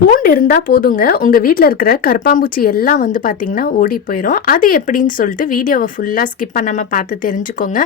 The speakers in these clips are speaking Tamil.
பூண்டு இருந்தால் போதுங்க. உங்கள் வீட்டில் இருக்கிற கருப்பாம்பூச்சி எல்லாம் வந்து பார்த்திங்கன்னா ஓடி போயிடும் அது எப்படின்னு சொல்லிட்டு வீடியோவை ஃபுல்லாக ஸ்கிப் பண்ணாமல் பார்த்து தெரிஞ்சுக்கோங்க.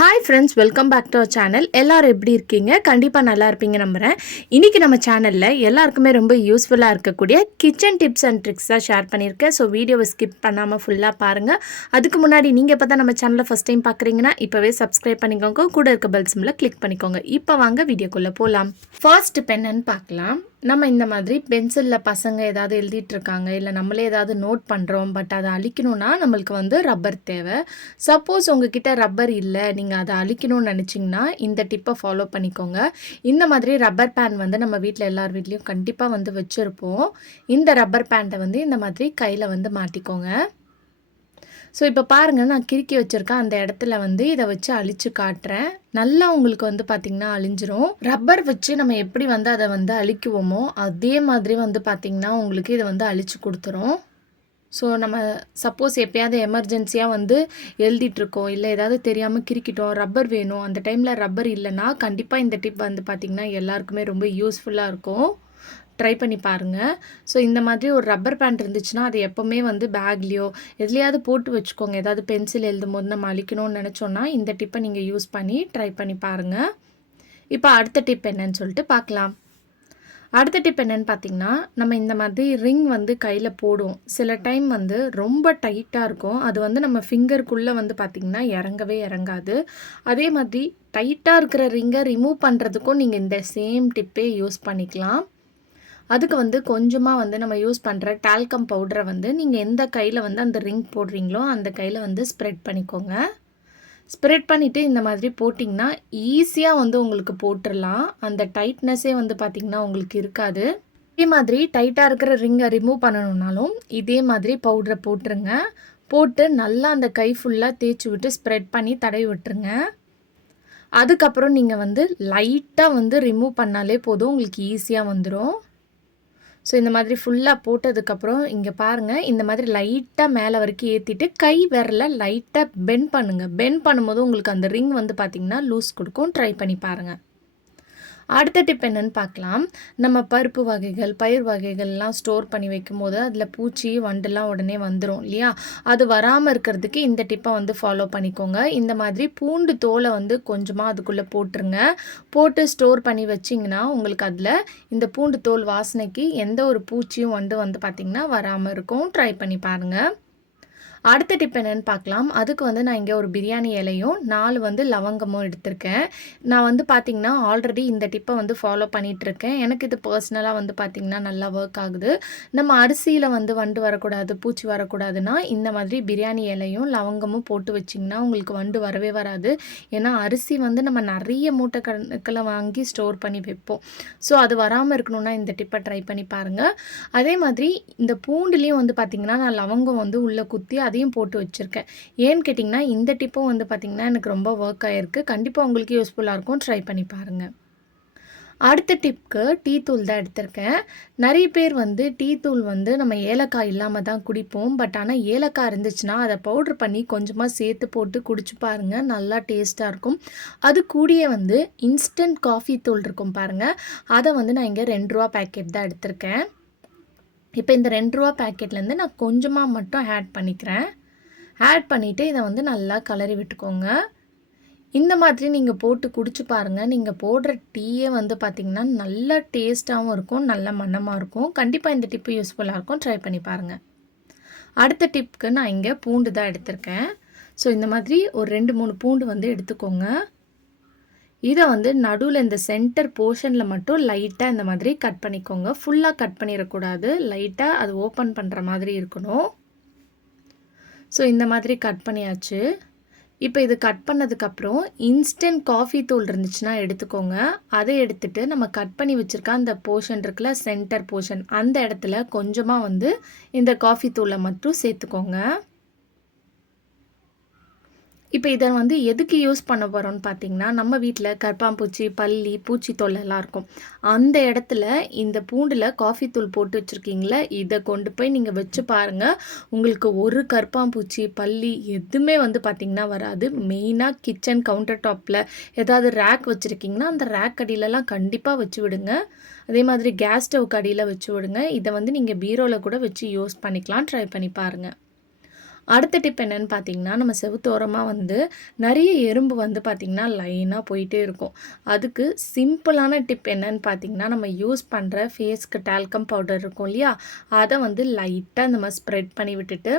Hi friends welcome back to our channel எல்லோரும் எப்படி இருக்கீங்க? கண்டிப்பாக நல்லா இருப்பீங்க நம்புகிறேன் இன்றைக்கி நம்ம சேனலில் எல்லாருக்குமே ரொம்ப யூஸ்ஃபுல்லாக இருக்கக்கூடிய கிச்சன் டிப்ஸ் அண்ட் ட்ரிக்ஸ் தான் ஷேர் பண்ணியிருக்கேன். ஸோ வீடியோவை ஸ்கிப் பண்ணாமல் ஃபுல்லாக பாருங்கள் அதுக்கு முன்னாடி நீங்கள் இப்போ தான் நம்ம சேனலை ஃபஸ்ட் டைம் பார்க்குறீங்கன்னா இப்போவே சப்ஸ்கிரைப் பண்ணிக்கோங்க. கூட இருக்க பெல் சிம்மில் கிளிக் பண்ணிக்கோங்க. இப்போ வாங்க வீடியோக்குள்ளே போகலாம் ஃபர்ஸ்ட் பென்னு பார்க்கலாம். நம்ம இந்த மாதிரி பென்சிலில் பசங்க ஏதாவது எழுதிட்டுருக்காங்க இல்லை நம்மளே ஏதாவது நோட் பண்ணுறோம் பட் அதை அழிக்கணும்னா நம்மளுக்கு வந்து ரப்பர் தேவை. சப்போஸ் உங்ககிட்ட ரப்பர் இல்லை நீங்கள் அதை அழிக்கணும்னு நினச்சிங்கன்னா இந்த டிப்பை ஃபாலோ பண்ணிக்கோங்க. இந்த மாதிரி ரப்பர் பேண்ட் வந்து நம்ம வீட்டில் எல்லார் வீட்லேயும் கண்டிப்பாக வந்து வச்சுருப்போம். இந்த ரப்பர் பேண்ட்டை வந்து இந்த மாதிரி கையில் வந்து மாட்டிக்கோங்க. ஸோ இப்போ பாருங்கள் நான் கிறுக்கி வச்சுருக்கேன் அந்த இடத்துல வந்து இதை வச்சு அழிச்சு காட்டுறேன். நல்லா உங்களுக்கு வந்து பார்த்திங்கன்னா அழிஞ்சிரும். ரப்பர் வச்சு நம்ம எப்படி வந்து அதை வந்து அழிக்குவோமோ அதே மாதிரி வந்து பார்த்திங்கன்னா உங்களுக்கு இதை வந்து அழிச்சு கொடுத்துரும். ஸோ நம்ம சப்போஸ் எப்பயாவது எமர்ஜென்சியாக வந்து எழுதிட்டுருக்கோம் இல்லை ஏதாவது தெரியாமல் கிறுக்கிட்டோம். ரப்பர் வேணும். அந்த டைமில் ரப்பர் இல்லைன்னா கண்டிப்பாக இந்த டிப் வந்து பார்த்திங்கன்னா எல்லாருக்குமே ரொம்ப யூஸ்ஃபுல்லாக இருக்கும். ட்ரை பண்ணி பாருங்கள் ஸோ இந்த மாதிரி ஒரு ரப்பர் பேண்ட் இருந்துச்சுன்னா அது எப்போவுமே வந்து பேக்லேயோ எதுலையாவது போட்டு வச்சுக்கோங்க. ஏதாவது பென்சில் எழுதும் போது நம்ம அழிக்கணும்னு நினச்சோன்னா இந்த டிப்பை நீங்கள் யூஸ் பண்ணி ட்ரை பண்ணி பாருங்கள் இப்போ அடுத்த டிப் என்னன்னு சொல்லிட்டு பார்க்கலாம் அடுத்த டிப் என்னன்னு பார்த்தீங்கன்னா நம்ம இந்த மாதிரி ரிங் வந்து கையில் போடுவோம் சில டைம் வந்து ரொம்ப டைட்டாக இருக்கும். அது வந்து நம்ம ஃபிங்கருக்குள்ளே வந்து பார்த்திங்கன்னா இறங்கவே இறங்காது. அதே மாதிரி டைட்டாக இருக்கிற ரிங்கை ரிமூவ் பண்ணுறதுக்கும் நீங்கள் இந்த சேம் டிப்பே யூஸ் பண்ணிக்கலாம். அதுக்கு வந்து கொஞ்சமாக வந்து நம்ம யூஸ் பண்ணுற டால்கம் பவுடரை வந்து நீங்கள் எந்த கையில் வந்து அந்த ரிங் போடுறீங்களோ அந்த கையில் வந்து ஸ்ப்ரெட் பண்ணிக்கோங்க. ஸ்ப்ரெட் பண்ணிவிட்டு இந்த மாதிரி போட்டிங்கன்னா ஈஸியாக வந்து உங்களுக்கு போட்டுடலாம் அந்த டைட்னஸே வந்து பார்த்திங்கன்னா உங்களுக்கு இருக்காது. இதே மாதிரி டைட்டாக இருக்கிற ரிங்கை ரிமூவ் பண்ணணுன்னாலும் இதே மாதிரி பவுடரை போட்டுருங்க. போட்டு நல்லா அந்த கை ஃபுல்லாக தேய்ச்சி விட்டு ஸ்ப்ரெட் பண்ணி தடவி விட்டுருங்க. அதுக்கப்புறம் நீங்கள் வந்து லைட்டாக வந்து ரிமூவ் பண்ணாலே போதும் உங்களுக்கு ஈஸியாக வந்துடும் ஸோ இந்த மாதிரி ஃபுல்லாக போட்டதுக்கப்புறம் இங்கே பாருங்கள் இந்த மாதிரி லைட்டாக மேலே வரைக்கும் ஏற்றிட்டு கை விரல லைட்டாக பெண்ட் பண்ணுங்கள் பெண்ட் பண்ணும்போது உங்களுக்கு அந்த ரிங் வந்து பார்த்திங்கன்னா லூஸ் கொடுக்கும். ட்ரை பண்ணி பாருங்கள் அடுத்த டிப் என்னென்னு பார்க்கலாம். நம்ம பருப்பு வகைகள் பயிர் வகைகள்லாம் ஸ்டோர் பண்ணி வைக்கும் போது அதில் பூச்சி வண்டுலாம் உடனே வந்துடும் இல்லையா? அது வராமல் இருக்கிறதுக்கு இந்த டிப்பை வந்து ஃபாலோ பண்ணிக்கோங்க. இந்த மாதிரி பூண்டு தோலை வந்து கொஞ்சமாக அதுக்குள்ளே போட்டுருங்க. போட்டு ஸ்டோர் பண்ணி வச்சிங்கன்னா உங்களுக்கு அதில் இந்த பூண்டு தோல் வாசனைக்கு எந்த ஒரு பூச்சியும் வண்டு வந்து பார்த்திங்கன்னா வராமல் இருக்கும். ட்ரை பண்ணி பாருங்கள் அடுத்த டிப் என்னென்னு பார்க்கலாம். அதுக்கு வந்து நான் இங்கே ஒரு பிரியாணி இலையும் நாலு வந்து லவங்கமும் எடுத்திருக்கேன். நான் வந்து பார்த்திங்கன்னா ஆல்ரெடி இந்த டிப்பை வந்து ஃபாலோ பண்ணிகிட்ருக்கேன் எனக்கு இது பர்சனலாக வந்து பார்த்திங்கன்னா நல்லா ஒர்க் ஆகுது. நம்ம அரிசியில் வந்து வண்டு வரக்கூடாது பூச்சி வரக்கூடாதுன்னா இந்த மாதிரி பிரியாணி இலையும் லவங்கமும் போட்டு வச்சிங்கன்னா உங்களுக்கு வண்டு வரவே வராது. ஏன்னா அரிசி வந்து நம்ம நிறைய மூட்டை கணக்கில் வாங்கி ஸ்டோர் பண்ணி வைப்போம். ஸோ அது வராமல் இருக்கணும்னா இந்த டிப்பை ட்ரை பண்ணி பாருங்கள் அதே மாதிரி இந்த பூண்டுலேயும் வந்து பார்த்திங்கன்னா நான் லவங்கம் வந்து உள்ளே குத்தி அது அதையும் போட்டு வச்சுருக்கேன். ஏன்னு கேட்டிங்கன்னா இந்த டிப்பும் வந்து பார்த்திங்கன்னா எனக்கு ரொம்ப ஒர்க் ஆகிருக்கு கண்டிப்பாக உங்களுக்கு யூஸ்ஃபுல்லாக இருக்கும் ட்ரை பண்ணி பாருங்கள் அடுத்த டிப்க்கு டீ தூள் தான் எடுத்திருக்கேன். நிறைய பேர் வந்து டீ தூள் வந்து நம்ம ஏலக்காய் இல்லாமல் தான் குடிப்போம். பட் ஆனால் ஏலக்காய் இருந்துச்சுன்னா அதை பவுட்ரு பண்ணி கொஞ்சமாக சேர்த்து போட்டு குடிச்சு பாருங்கள் நல்லா டேஸ்ட்டாக இருக்கும். அது கூடிய வந்து இன்ஸ்டன்ட் காஃபி தூள் இருக்கும் பாருங்கள் அதை வந்து நான் இங்கே ரெண்டு ரூபா பேக்கெட் தான் எடுத்திருக்கேன். இப்போ இந்த ரெண்டு ரூபா பேக்கெட்லேருந்து நான் கொஞ்சமாக மட்டும் ஆட் பண்ணிக்கிறேன். ஆட் பண்ணிவிட்டு இதை வந்து நல்லா கலரி விட்டுக்கோங்க. இந்த மாதிரி நீங்கள் போட்டு குடிச்சு பாருங்கள் நீங்கள் போடுற டீயே வந்து பார்த்திங்கன்னா நல்ல டேஸ்ட்டாகவும் இருக்கும் நல்ல மண்ணமாக இருக்கும். கண்டிப்பாக இந்த டிப்பு யூஸ்ஃபுல்லாக இருக்கும். ட்ரை பண்ணி பாருங்கள் அடுத்த டிப்புக்கு நான் இங்கே பூண்டு தான் எடுத்திருக்கேன். ஸோ இந்த மாதிரி ஒரு ரெண்டு மூணு பூண்டு வந்து எடுத்துக்கோங்க. இதை வந்து நடுவில் இந்த சென்டர் போர்ஷனில் மட்டும் லைட்டாக இந்த மாதிரி கட் பண்ணிக்கோங்க. ஃபுல்லாக கட் பண்ணிடக்கூடாது. லைட்டாக அது ஓப்பன் பண்ணுற மாதிரி இருக்கணும். ஸோ இந்த மாதிரி கட் பண்ணியாச்சு. இப்போ இது கட் பண்ணதுக்கப்புறம் இன்ஸ்டன்ட் காஃபி தூள் இருந்துச்சுன்னா எடுத்துக்கோங்க. அதை எடுத்துகிட்டு நம்ம கட் பண்ணி வச்சுருக்க அந்த போர்ஷன் இருக்குல்ல சென்டர் போர்ஷன் அந்த இடத்துல கொஞ்சமாக வந்து இந்த காஃபி தூளை மட்டும் சேர்த்துக்கோங்க. இப்போ இதை வந்து எதுக்கு யூஸ் பண்ண போகிறோம்னு பார்த்தீங்கன்னா நம்ம வீட்டில் கற்பாம்பூச்சி பல்லி பூச்சி தொல்லைலாம் இருக்கும். அந்த இடத்துல இந்த பூண்டில் காஃபி தூள் போட்டு வச்சுருக்கீங்களே இதை கொண்டு போய் நீங்கள் வச்சு பாருங்கள் உங்களுக்கு ஒரு கற்பாம்பூச்சி பல்லி எதுவுமே வந்து பார்த்திங்கன்னா வராது. மெயினாக கிச்சன் கவுண்டர் டாப்பில் ஏதாவது ரேக் வச்சுருக்கீங்கன்னா அந்த ரேக் அடியிலலாம் கண்டிப்பாக வச்சு விடுங்க. அதே மாதிரி கேஸ் ஸ்டவ் அடியில் வச்சு விடுங்க. இதை வந்து நீங்கள் பீரோவில் கூட வச்சு யூஸ் பண்ணிக்கலாம். ட்ரை பண்ணி பாருங்கள் அடுத்த டிப் என்னென்னு பார்த்தீங்கன்னா நம்ம செவுத்தோரமாக வந்து நிறைய எறும்பு வந்து பார்த்திங்கன்னா லைனாக போயிட்டே இருக்கும். அதுக்கு சிம்பிளான டிப் என்னன்னு பார்த்தீங்கன்னா நம்ம யூஸ் பண்ணுற ஃபேஸ்க்கு டால்கம் பவுடர் இருக்கும் இல்லையா? அதை வந்து லைட்டாக இந்த மாதிரி ஸ்ப்ரெட் பண்ணி விட்டுட்டு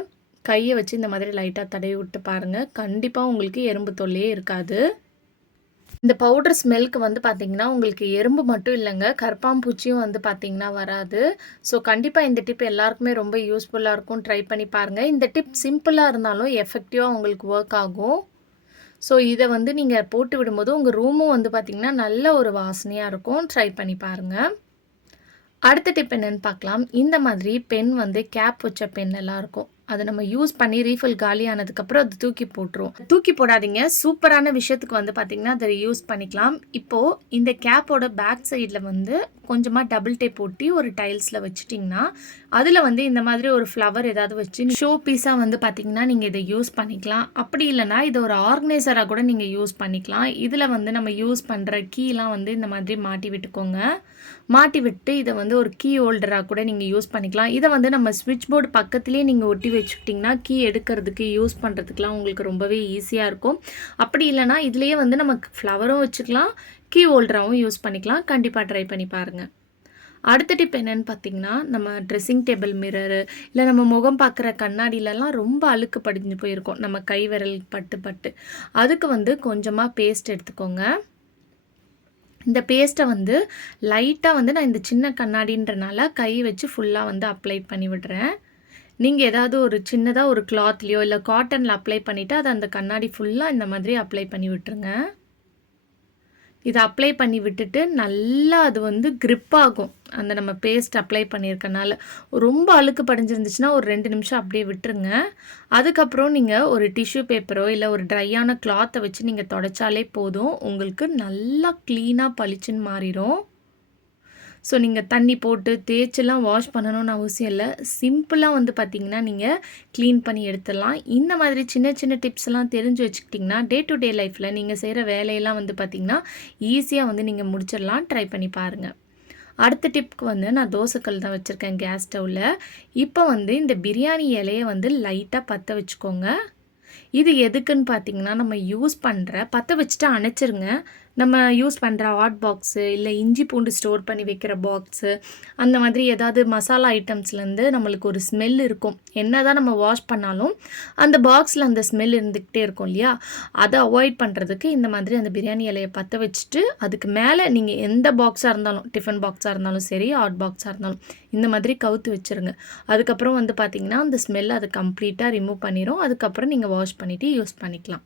கையை வச்சு இந்த மாதிரி லைட்டாக தடவி விட்டு பாருங்கள் கண்டிப்பாக உங்களுக்கு எறும்பு தொல்லையே இருக்காது. இந்த பவுடர் ஸ்மெல்க்கு வந்து பார்த்திங்கன்னா உங்களுக்கு எறும்பு மட்டும் இல்லைங்க. கற்பாம்பூச்சியும் வந்து பார்த்திங்கன்னா வராது. ஸோ கண்டிப்பாக இந்த டிப் எல்லாருக்குமே ரொம்ப யூஸ்ஃபுல்லாக இருக்கும். ட்ரை பண்ணி பாருங்கள் இந்த டிப் சிம்பிளாக இருந்தாலும் எஃபெக்டிவாக உங்களுக்கு ஒர்க் ஆகும். ஸோ இதை வந்து நீங்கள் போட்டு விடும்போது உங்கள் ரூமும் வந்து பார்த்திங்கன்னா நல்ல ஒரு வாசனையாக இருக்கும். ட்ரை பண்ணி பாருங்கள் அடுத்த டிப் என்னென்னு பார்க்கலாம் இந்த மாதிரி பென் வந்து கேப் வச்ச பென் எல்லாம் இருக்கும். அதை நம்ம யூஸ் பண்ணி ரீஃபில் காலி ஆனதுக்கப்புறம் அது தூக்கி போட்டுரும். தூக்கி போடாதீங்க. சூப்பரான விஷயத்துக்கு வந்து பார்த்தீங்கன்னா அதை யூஸ் பண்ணிக்கலாம். இப்போது இந்த கேப்போட பேக் சைடில் வந்து கொஞ்சமாக டபுள் டேப் ஒட்டி ஒரு டைல்ஸில் வச்சுட்டிங்கன்னா அதில் வந்து இந்த மாதிரி ஒரு ஃப்ளவர் ஏதாவது வச்சு ஷோ பீஸாக வந்து பார்த்திங்கன்னா நீங்கள் இதை யூஸ் பண்ணிக்கலாம். அப்படி இல்லைனா இதை ஒரு ஆர்கனைசராக கூட நீங்கள் யூஸ் பண்ணிக்கலாம். இதில் வந்து நம்ம யூஸ் பண்ணுற கீலாம் வந்து இந்த மாதிரி மாட்டி விட்டுக்கோங்க. மாட்டி விட்டு இதை வந்து ஒரு கீ ஹோல்டராக கூட நீங்கள் யூஸ் பண்ணிக்கலாம். இதை வந்து நம்ம ஸ்விட்ச் போர்டு பக்கத்துலேயே நீங்கள் ஒட்டி வச்சுக்கிட்டிங்கன்னா கீ எடுக்கிறதுக்கு யூஸ் பண்ணுறதுக்குலாம் உங்களுக்கு ரொம்பவே ஈஸியாக இருக்கும். அப்படி இல்லைனா இதுலேயே வந்து நம்ம ஃப்ளவரும் வச்சுக்கலாம் கீ ஹோல்டராகவும் யூஸ் பண்ணிக்கலாம். கண்டிப்பாக ட்ரை பண்ணி பாருங்கள் அடுத்த டிப் என்னென்னு பார்த்தீங்கன்னா நம்ம ட்ரெஸ்ஸிங் டேபிள் மிரரு இல்லை நம்ம முகம் பார்க்குற கண்ணாடியிலலாம் ரொம்ப அழுக்கு படிஞ்சு போயிருக்கோம். நம்ம கை விரல் பட்டு பட்டு. அதுக்கு வந்து கொஞ்சமாக பேஸ்ட் எடுத்துக்கோங்க. இந்த பேஸ்ட்டை வந்து லைட்டாக வந்து நான் இந்த சின்ன கண்ணாடின்றனால கை வச்சு ஃபுல்லாக வந்து அப்ளை பண்ணி விடுறேன். நீங்கள் ஏதாவது ஒரு சின்னதாக ஒரு கிளாத்லேயோ இல்லை காட்டனில் அப்ளை பண்ணிவிட்டு அதை அந்த கண்ணாடி ஃபுல்லாக இந்த மாதிரி அப்ளை பண்ணி விட்டுருங்க. இதை அப்ளை பண்ணி விட்டுட்டு நல்லா அது வந்து க்ரிப் ஆகும். அந்த நம்ம பேஸ்ட் அப்ளை பண்ணியிருக்கனால ரொம்ப அழுக்கு படிஞ்சிருந்துச்சுன்னா ஒரு ரெண்டு நிமிஷம் அப்படியே விட்டுருங்க. அதுக்கப்புறம் நீங்கள் ஒரு டிஷ்யூ பேப்பரோ இல்லை ஒரு ட்ரையான கிளாத்தை வச்சு நீங்கள் தொடச்சாலே போதும். உங்களுக்கு நல்லா க்ளீனாக பளிச்சுன்னு மாறிடும். ஸோ நீங்கள் தண்ணி போட்டு தேய்ச்செல்லாம் வாஷ் பண்ணணும்னு அவசியம் இல்லை. சிம்பிளாக வந்து பார்த்திங்கன்னா நீங்கள் க்ளீன் பண்ணி எடுத்துடலாம். இந்த மாதிரி சின்ன சின்ன டிப்ஸ் எல்லாம் தெரிஞ்சு வச்சுக்கிட்டிங்கன்னா டே டு டே லைஃப்பில் நீங்கள் செய்கிற வேலையெல்லாம் வந்து பார்த்திங்கன்னா ஈஸியாக வந்து நீங்கள் முடிச்சிடலாம். ட்ரை பண்ணி பாருங்கள் அடுத்த டிப்க்கு வந்து நான் தோசைக்கல் தான் வச்சுருக்கேன் கேஸ் ஸ்டவ்வில் இப்போ வந்து இந்த பிரியாணி இலையை வந்து லைட்டாக பற்ற வச்சுக்கோங்க. இது எதுக்குன்னு பார்த்தீங்கன்னா நம்ம யூஸ் பண்ணுற பற்ற வச்சுட்டு அணைச்சிருங்க. நம்ம யூஸ் பண்ணுற ஹாட் பாக்ஸு இல்லை இஞ்சி பூண்டு ஸ்டோர் பண்ணி வைக்கிற பாக்ஸு அந்த மாதிரி ஏதாவது மசாலா ஐட்டம்ஸ்லேருந்து நம்மளுக்கு ஒரு ஸ்மெல் இருக்கும். என்ன தான் நம்ம வாஷ் பண்ணாலும் அந்த பாக்ஸில் அந்த ஸ்மெல் இருந்துக்கிட்டே இருக்கும் இல்லையா? அதை அவாய்ட் பண்ணுறதுக்கு இந்த மாதிரி அந்த பிரியாணி இலையை பற்ற வச்சுட்டு அதுக்கு மேலே நீங்கள் எந்த பாக்ஸாக இருந்தாலும் டிஃபன் பாக்ஸாக இருந்தாலும் சரி ஹாட் பாக்ஸாக இருந்தாலும் இந்த மாதிரி கவுத்து வச்சுருங்க. அதுக்கப்புறம் வந்து பார்த்திங்கன்னா அந்த ஸ்மெல் அதை கம்ப்ளீட்டாக ரிமூவ் பண்ணிடும் அதுக்கப்புறம் நீங்கள் வாஷ் பண்ணிவிட்டு யூஸ் பண்ணிக்கலாம்.